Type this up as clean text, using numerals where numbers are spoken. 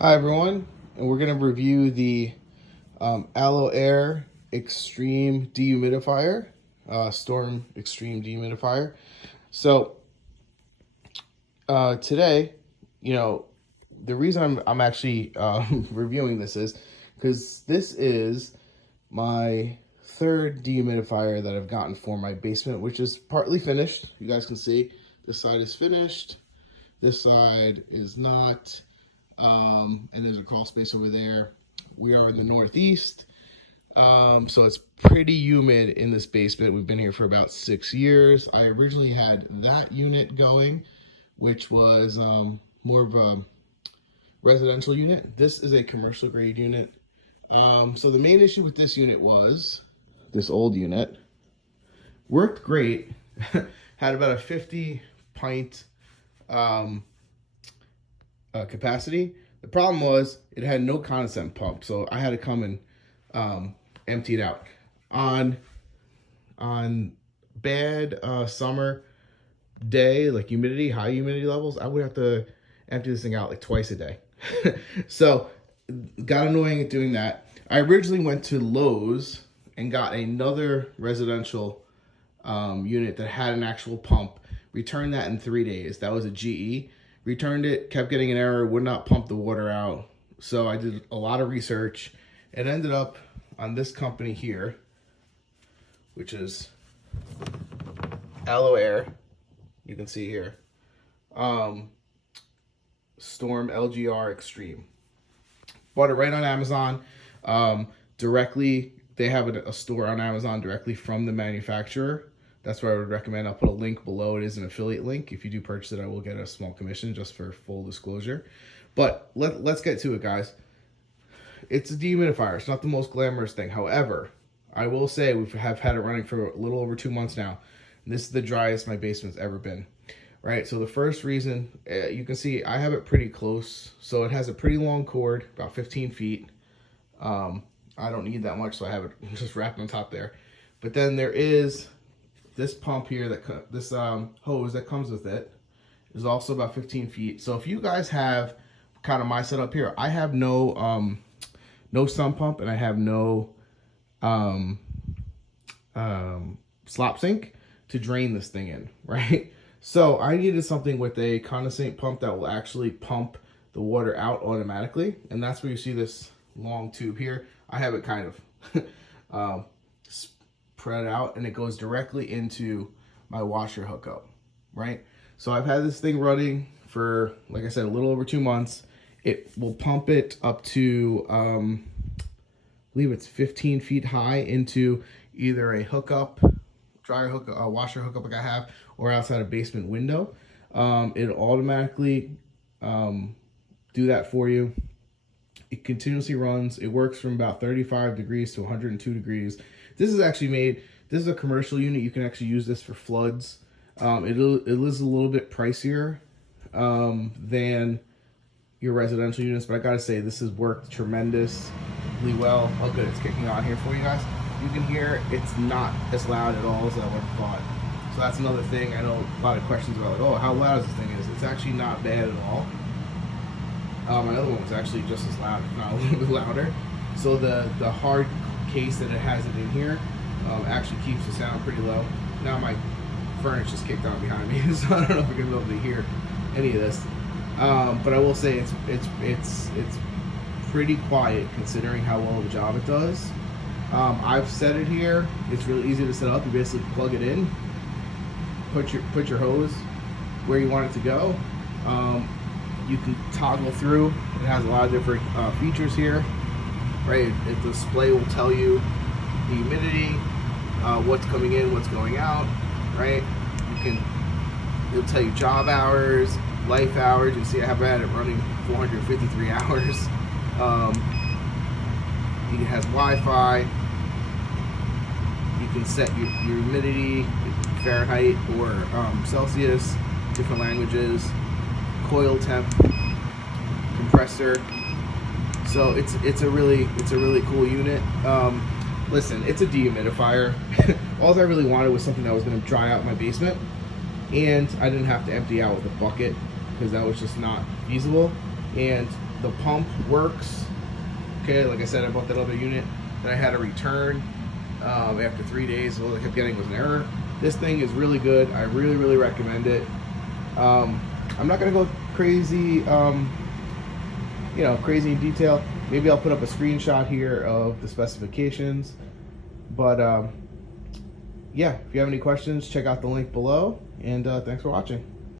Hi everyone, and we're going to review the Alorair Extreme Dehumidifier, Storm Extreme Dehumidifier. So today, the reason I'm actually reviewing this is because this is my third dehumidifier that I've gotten for my basement, which is partly finished. You guys can see this side is finished, this side is not. And there's a crawl space over there. We are in the Northeast, so it's pretty humid in this basement. We've been here for about 6 years. I originally had that unit going, which was more of a residential unit. This is a commercial grade unit. So the main issue with this unit was this old unit worked great, had about a 50 pint capacity. The problem was it had no condensate pump, so I had to come and empty it out. On bad summer day, like high humidity levels, I would have to empty this thing out like twice a day. So got annoying at doing that. I originally went to Lowe's and got another residential unit that had an actual pump. Returned that in 3 days. That was a GE. Returned it, kept getting an error, would not pump the water out. So I did a lot of research and ended up on this company here, which is Alorair. You can see here. Storm LGR Extreme. Bought it right on Amazon. Directly, they have a store on Amazon directly from the manufacturer. That's what I would recommend. I'll put a link below. It is an affiliate link. If you do purchase it, I will get a small commission just for full disclosure. But let's get to it, guys. It's a dehumidifier. It's not the most glamorous thing. However, I will say we have had it running for a little over 2 months now. And this is the driest my basement's ever been. Right, so the first reason, you can see I have it pretty close. So it has a pretty long cord, about 15 feet. I don't need that much, so I have it just wrapped on top there. But then there is this pump here, this hose that comes with it is also about 15 feet. So if you guys have kind of my setup here, I have no sump pump and I have no slop sink to drain this thing in, right? So I needed something with a condensate pump that will actually pump the water out automatically. And that's where you see this long tube here. I have it kind of spread out, and it goes directly into my washer hookup, right? So I've had this thing running for, like I said, a little over 2 months. It will pump it up to, I believe it's 15 feet high into either a hookup, dryer hookup, a washer hookup like I have, or outside a basement window. It'll automatically do that for you. It continuously runs. It works from about 35 degrees to 102 degrees. This is actually made, this is a commercial unit. You can actually use this for floods. It is a little bit pricier than your residential units, but I gotta say, this has worked tremendously well. Oh good, it's kicking on here for you guys. You can hear it's not as loud at all as I would have thought. So that's another thing. I know a lot of questions about, like, oh, how loud this thing is. It's actually not bad at all. My other one was actually just as loud, if not a little bit louder. So the hard case that it has it in here actually keeps the sound pretty low. Now my furnace just kicked on behind me, so I don't know if you're gonna be able to hear any of this. But I will say it's pretty quiet considering how well the job it does. I've set it here. It's really easy to set up. You basically plug it in, put your hose where you want it to go. You can toggle through. It has a lot of different features here, right? The display will tell you the humidity, what's coming in, what's going out, right? It'll tell you job hours, life hours. You can see I have had it running 453 hours. It has Wi-Fi. You can set your humidity, Fahrenheit or Celsius, different languages, coil temp, compressor. So it's a really cool unit. Listen, it's a dehumidifier. All I really wanted was something that was going to dry out my basement, and I didn't have to empty out with a bucket because that was just not feasible. And The pump works. Okay, like I said, I bought that other unit that I had to return after 3 days. All I kept getting was an error. This thing is really good. I really recommend it. I'm not gonna go crazy, crazy in detail. Maybe I'll put up a screenshot here of the specifications. But yeah, if you have any questions, check out the link below. And thanks for watching.